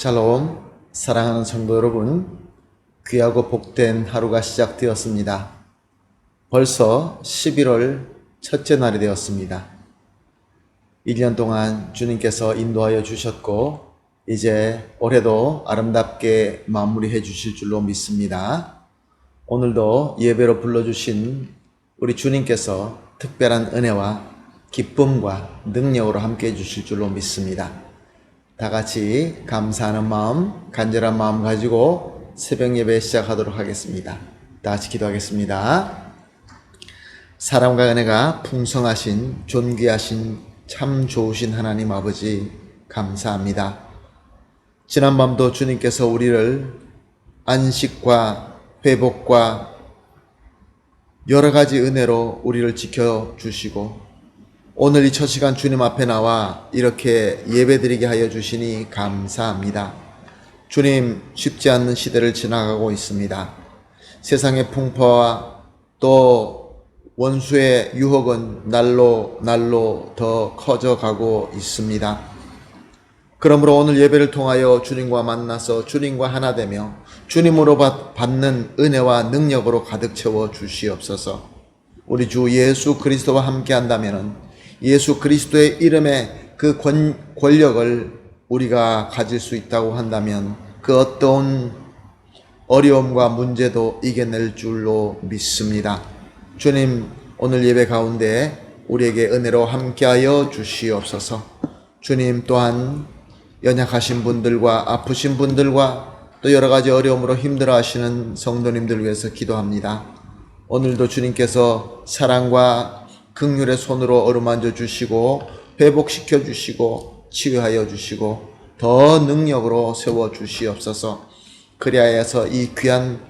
샬롬, 사랑하는 성도 여러분, 귀하고 복된 하루가 시작되었습니다. 벌써 11월 첫째 날이 되었습니다. 1년 동안 주님께서 인도하여 주셨고 이제 올해도 아름답게 마무리해 주실 줄로 믿습니다. 오늘도 예배로 불러주신 우리 주님께서 특별한 은혜와 기쁨과 능력으로 함께 해 주실 줄로 믿습니다. 다 같이 감사하는 마음, 간절한 마음 가지고 새벽 예배 시작하도록 하겠습니다. 다 같이 기도하겠습니다. 사랑과 은혜가 풍성하신 존귀하신 참 좋으신 하나님 아버지 감사합니다. 지난 밤도 주님께서 우리를 안식과 회복과 여러 가지 은혜로 우리를 지켜주시고 오늘 이 첫 시간 주님 앞에 나와 이렇게 예배드리게 하여 주시니 감사합니다. 주님, 쉽지 않는 시대를 지나가고 있습니다. 세상의 풍파와 또 원수의 유혹은 날로 더 커져가고 있습니다. 그러므로 오늘 예배를 통하여 주님과 만나서 주님과 하나 되며 주님으로 받는 은혜와 능력으로 가득 채워 주시옵소서. 우리 주 예수 그리스도와 함께 한다면 예수 그리스도의 이름에 그 권력을 우리가 가질 수 있다고 한다면 그 어떤 어려움과 문제도 이겨낼 줄로 믿습니다. 주님, 오늘 예배 가운데 우리에게 은혜로 함께하여 주시옵소서. 주님, 또한 연약하신 분들과 아프신 분들과 또 여러 가지 어려움으로 힘들어하시는 성도님들 위해서 기도합니다. 오늘도 주님께서 사랑과 긍휼의 손으로 어루만져 주시고 회복시켜 주시고 치유하여 주시고 더 능력으로 세워 주시옵소서. 그리하여서 이 귀한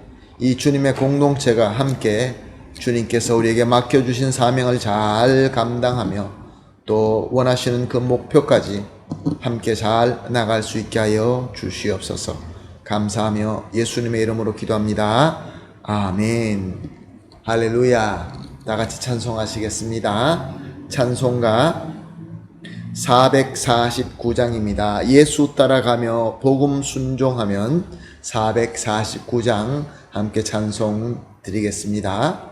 이 주님의 공동체가 함께 주님께서 우리에게 맡겨주신 사명을 잘 감당하며 또 원하시는 그 목표까지 함께 잘 나갈 수 있게 하여 주시옵소서. 감사하며 예수님의 이름으로 기도합니다. 아멘. 할렐루야. 다 같이 찬송하시겠습니다. 찬송가 449장입니다. 예수 따라가며 복음 순종하면 449장 함께 찬송 드리겠습니다.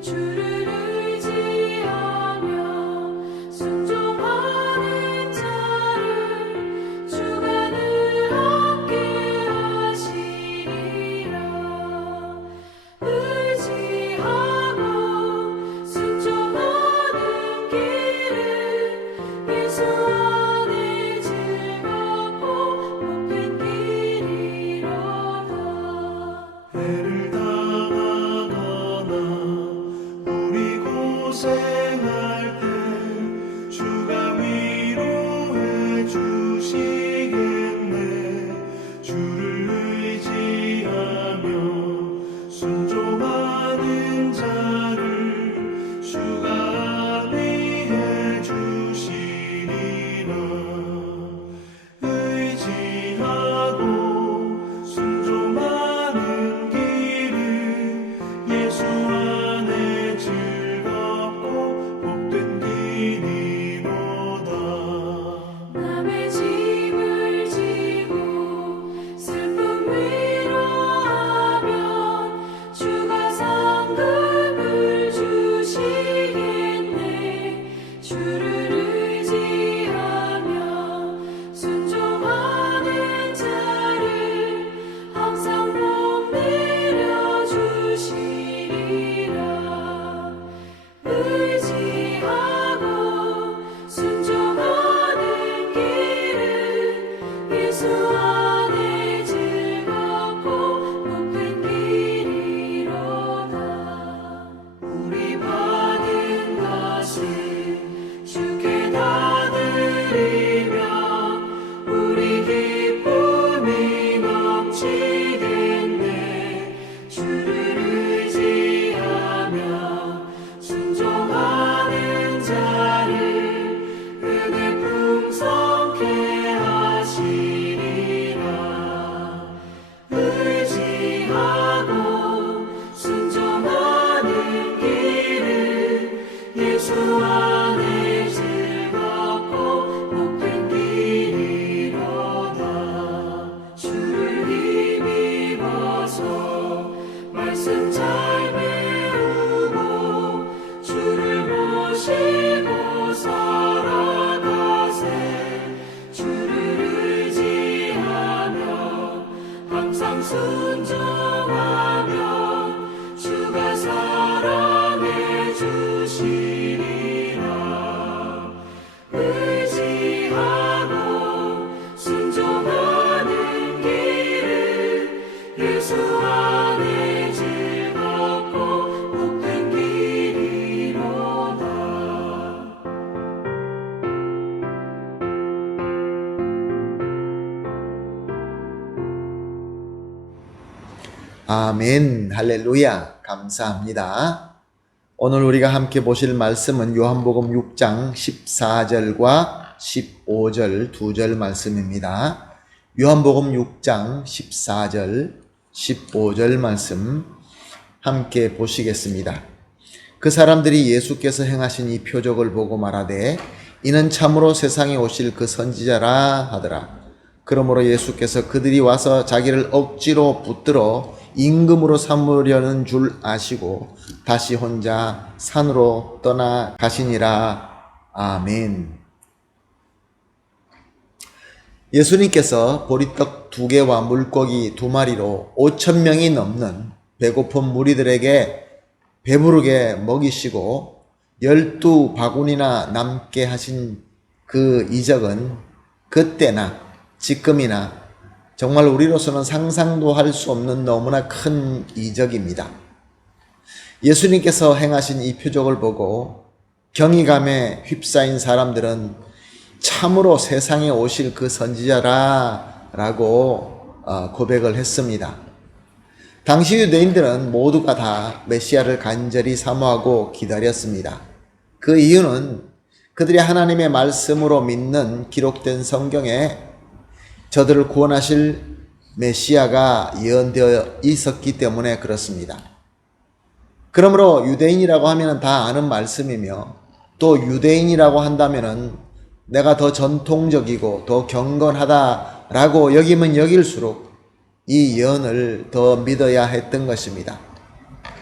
주를 의지하며 순종하면 주가 사랑해 주시리라. 의지하고 순종하는 길은 예수 안에 즐겁고 복된 길이로다. 아멘, 할렐루야, 감사합니다. 오늘 우리가 함께 보실 말씀은 요한복음 6장 14절과 15절 2절 말씀입니다. 요한복음 6장 14절, 15절 말씀 함께 보시겠습니다. 그 사람들이 예수께서 행하신 이 표적을 보고 말하되 이는 참으로 세상에 오실 그 선지자라 하더라. 그러므로 예수께서 그들이 와서 자기를 억지로 붙들어 임금으로 삼으려는 줄 아시고 다시 혼자 산으로 떠나가시니라. 아멘. 예수님께서 보리떡 2개와 물고기 2마리로 5,000명이 넘는 배고픈 무리들에게 배부르게 먹이시고 12바구니나 남게 하신 그 이적은 그때나 지금이나 정말 우리로서는 상상도 할 수 없는 너무나 큰 이적입니다. 예수님께서 행하신 이 표적을 보고 경이감에 휩싸인 사람들은 참으로 세상에 오실 그 선지자라 라고 고백을 했습니다. 당시 유대인들은 모두가 다 메시아를 간절히 사모하고 기다렸습니다. 그 이유는 그들이 하나님의 말씀으로 믿는 기록된 성경에 저들을 구원하실 메시아가 예언되어 있었기 때문에 그렇습니다. 그러므로 유대인이라고 하면 다 아는 말씀이며 또 유대인이라고 한다면 내가 더 전통적이고 더 경건하다라고 여기면 여길수록 이 예언을 더 믿어야 했던 것입니다.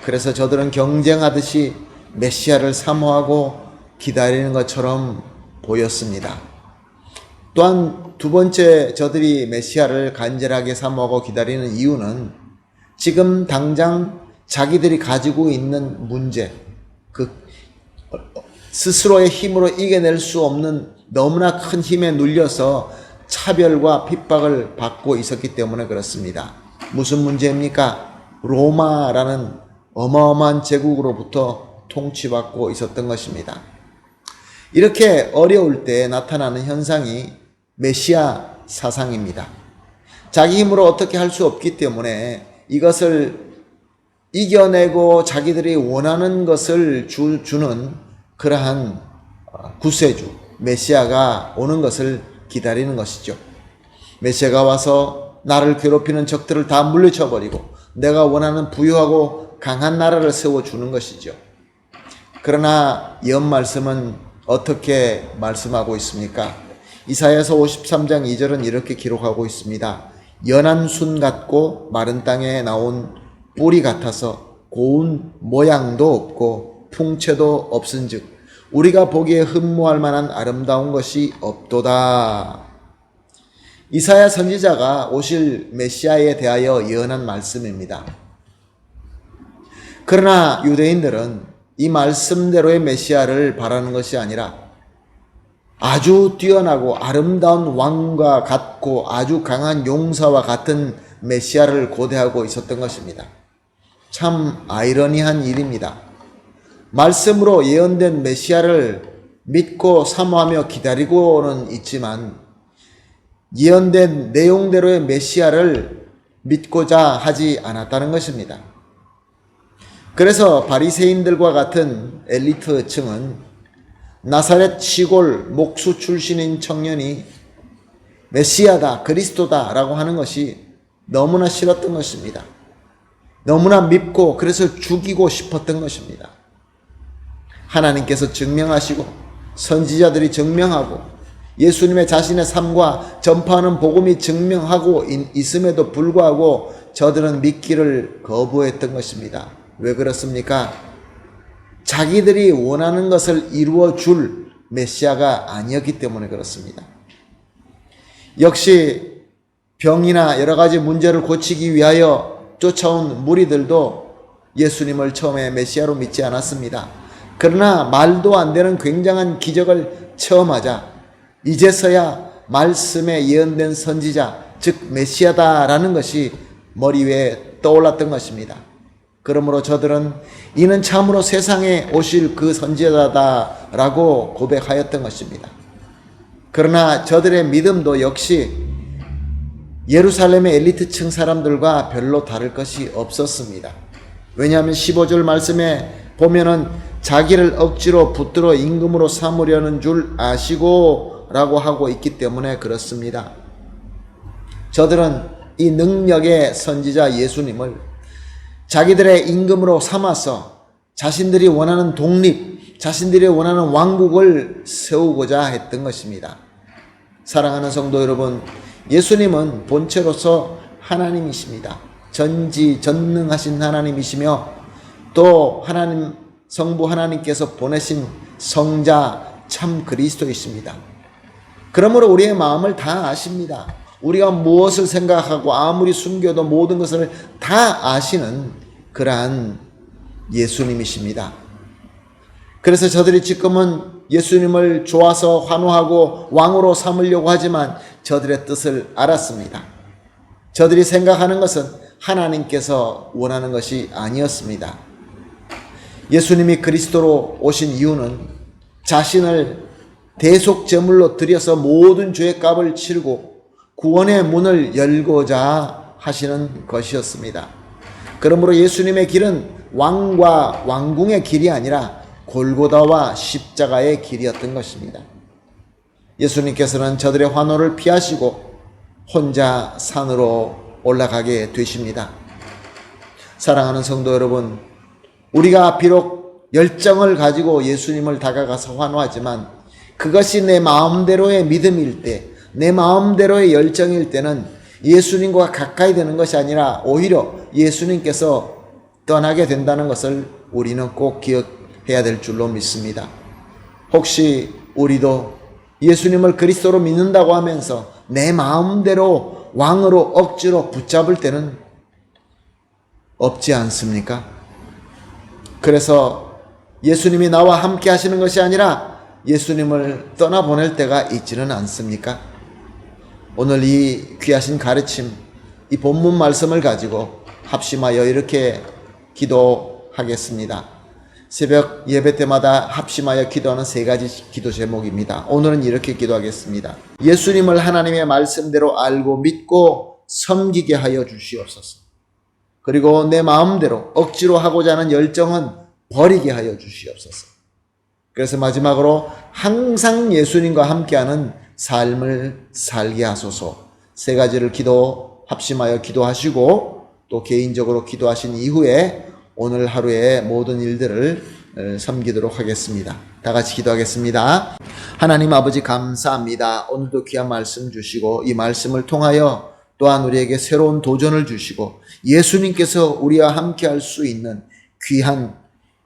그래서 저들은 경쟁하듯이 메시아를 사모하고 기다리는 것처럼 보였습니다. 또한 두 번째 저들이 메시아를 간절하게 사모하고 기다리는 이유는 지금 당장 자기들이 가지고 있는 문제, 그 스스로의 힘으로 이겨낼 수 없는 너무나 큰 힘에 눌려서 차별과 핍박을 받고 있었기 때문에 그렇습니다. 무슨 문제입니까? 로마라는 어마어마한 제국으로부터 통치받고 있었던 것입니다. 이렇게 어려울 때 나타나는 현상이 메시아 사상입니다. 자기 힘으로 어떻게 할 수 없기 때문에 이것을 이겨내고 자기들이 원하는 것을 주는 그러한 구세주, 메시아가 오는 것을 기다리는 것이죠. 메시아가 와서 나를 괴롭히는 적들을 다 물리쳐버리고 내가 원하는 부유하고 강한 나라를 세워주는 것이죠. 그러나 예언 말씀은 어떻게 말씀하고 있습니까? 이사야서 53장 2절은 이렇게 기록하고 있습니다. 연한 순 같고 마른 땅에 나온 뿌리 같아서 고운 모양도 없고 풍채도 없은즉 우리가 보기에 흠모할 만한 아름다운 것이 없도다. 이사야 선지자가 오실 메시아에 대하여 예언한 말씀입니다. 그러나 유대인들은 이 말씀대로의 메시아를 바라는 것이 아니라 아주 뛰어나고 아름다운 왕과 같고 아주 강한 용사와 같은 메시아를 고대하고 있었던 것입니다. 참 아이러니한 일입니다. 말씀으로 예언된 메시아를 믿고 사모하며 기다리고는 있지만 예언된 내용대로의 메시아를 믿고자 하지 않았다는 것입니다. 그래서 바리새인들과 같은 엘리트층은 나사렛 시골 목수 출신인 청년이 메시아다, 그리스도다 라고 하는 것이 너무나 싫었던 것입니다. 너무나 밉고 그래서 죽이고 싶었던 것입니다. 하나님께서 증명하시고 선지자들이 증명하고 예수님의 자신의 삶과 전파하는 복음이 증명하고 있음에도 불구하고 저들은 믿기를 거부했던 것입니다. 왜 그렇습니까? 자기들이 원하는 것을 이루어 줄 메시아가 아니었기 때문에 그렇습니다. 역시 병이나 여러 가지 문제를 고치기 위하여 쫓아온 무리들도 예수님을 처음에 메시아로 믿지 않았습니다. 그러나 말도 안 되는 굉장한 기적을 체험하자 이제서야 말씀에 예언된 선지자, 즉 메시아다라는 것이 머리 위에 떠올랐던 것입니다. 그러므로 저들은 이는 참으로 세상에 오실 그 선지자다라고 고백하였던 것입니다. 그러나 저들의 믿음도 역시 예루살렘의 엘리트층 사람들과 별로 다를 것이 없었습니다. 왜냐하면 15절 말씀에 보면은 자기를 억지로 붙들어 임금으로 삼으려는 줄 아시고 라고 하고 있기 때문에 그렇습니다. 저들은 이 능력의 선지자 예수님을 자기들의 임금으로 삼아서 자신들이 원하는 독립, 자신들이 원하는 왕국을 세우고자 했던 것입니다. 사랑하는 성도 여러분, 예수님은 본체로서 하나님이십니다. 전지전능하신 하나님이시며 또 하나님 성부 하나님께서 보내신 성자 참 그리스도이십니다. 그러므로 우리의 마음을 다 아십니다. 우리가 무엇을 생각하고 아무리 숨겨도 모든 것을 다 아시는 그러한 예수님이십니다. 그래서 저들이 지금은 예수님을 좋아서 환호하고 왕으로 삼으려고 하지만 저들의 뜻을 알았습니다. 저들이 생각하는 것은 하나님께서 원하는 것이 아니었습니다. 예수님이 그리스도로 오신 이유는 자신을 대속제물로 드려서 모든 죄의 값을 치르고 구원의 문을 열고자 하시는 것이었습니다. 그러므로 예수님의 길은 왕과 왕궁의 길이 아니라 골고다와 십자가의 길이었던 것입니다. 예수님께서는 저들의 환호를 피하시고 혼자 산으로 올라가게 되십니다. 사랑하는 성도 여러분, 우리가 비록 열정을 가지고 예수님을 다가가서 환호하지만 그것이 내 마음대로의 믿음일 때, 내 마음대로의 열정일 때는 예수님과 가까이 되는 것이 아니라 오히려 예수님께서 떠나게 된다는 것을 우리는 꼭 기억해야 될 줄로 믿습니다. 혹시 우리도 예수님을 그리스도로 믿는다고 하면서 내 마음대로 왕으로 억지로 붙잡을 때는 없지 않습니까? 그래서 예수님이 나와 함께 하시는 것이 아니라 예수님을 떠나보낼 때가 있지는 않습니까? 오늘 이 귀하신 가르침, 이 본문 말씀을 가지고 합심하여 이렇게 기도하겠습니다. 새벽 예배 때마다 합심하여 기도하는 세 가지 기도 제목입니다. 오늘은 이렇게 기도하겠습니다. 예수님을 하나님의 말씀대로 알고 믿고 섬기게 하여 주시옵소서. 그리고 내 마음대로 억지로 하고자 하는 열정은 버리게 하여 주시옵소서. 그래서 마지막으로 항상 예수님과 함께하는 삶을 살게 하소서. 세 가지를 합심하여 기도하시고 또 개인적으로 기도하신 이후에 오늘 하루의 모든 일들을 섬기도록 하겠습니다. 다 같이 기도하겠습니다. 하나님 아버지 감사합니다. 오늘도 귀한 말씀 주시고 이 말씀을 통하여 또한 우리에게 새로운 도전을 주시고 예수님께서 우리와 함께 할 수 있는 귀한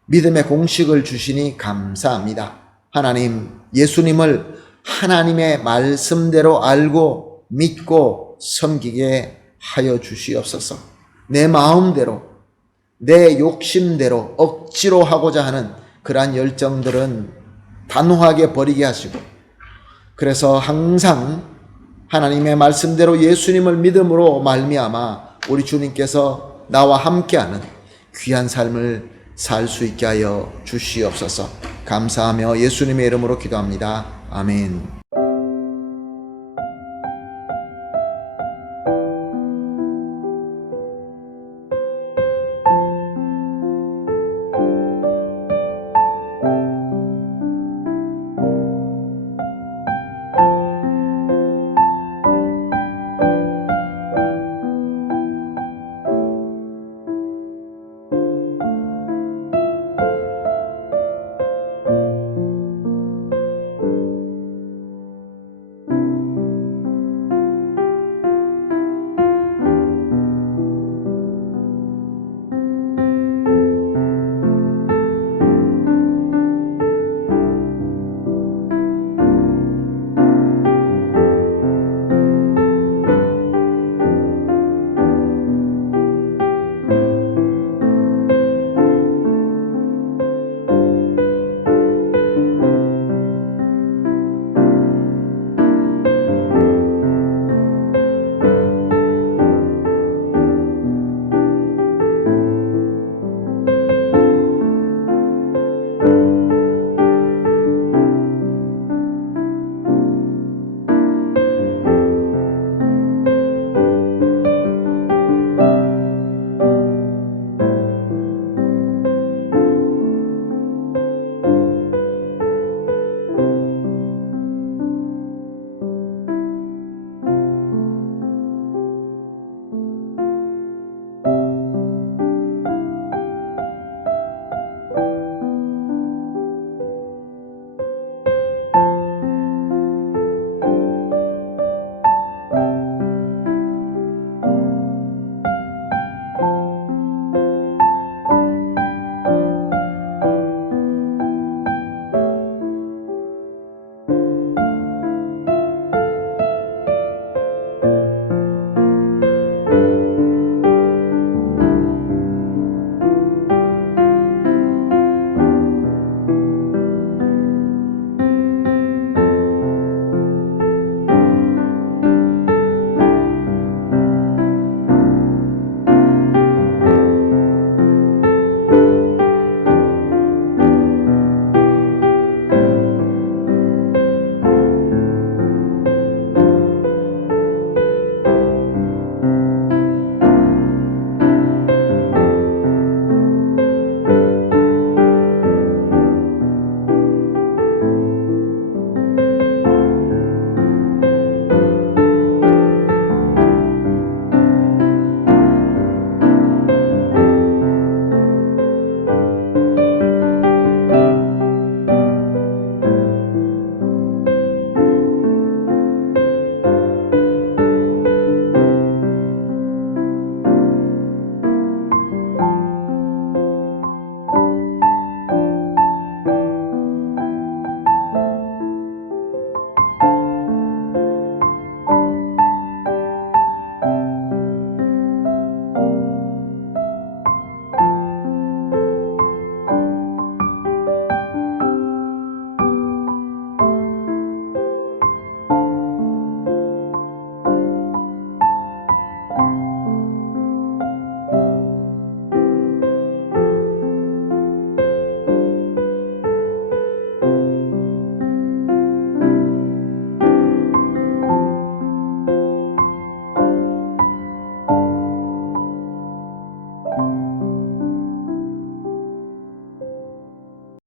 믿음의 공식을 주시니 감사합니다. 하나님, 예수님을 하나님의 말씀대로 알고 믿고 섬기게 하여 주시옵소서. 내 마음대로, 내 욕심대로 억지로 하고자 하는 그러한 열정들은 단호하게 버리게 하시고, 그래서 항상 하나님의 말씀대로 예수님을 믿음으로 말미암아 우리 주님께서 나와 함께하는 귀한 삶을 살 수 있게 하여 주시옵소서. 감사하며 예수님의 이름으로 기도합니다. 아멘.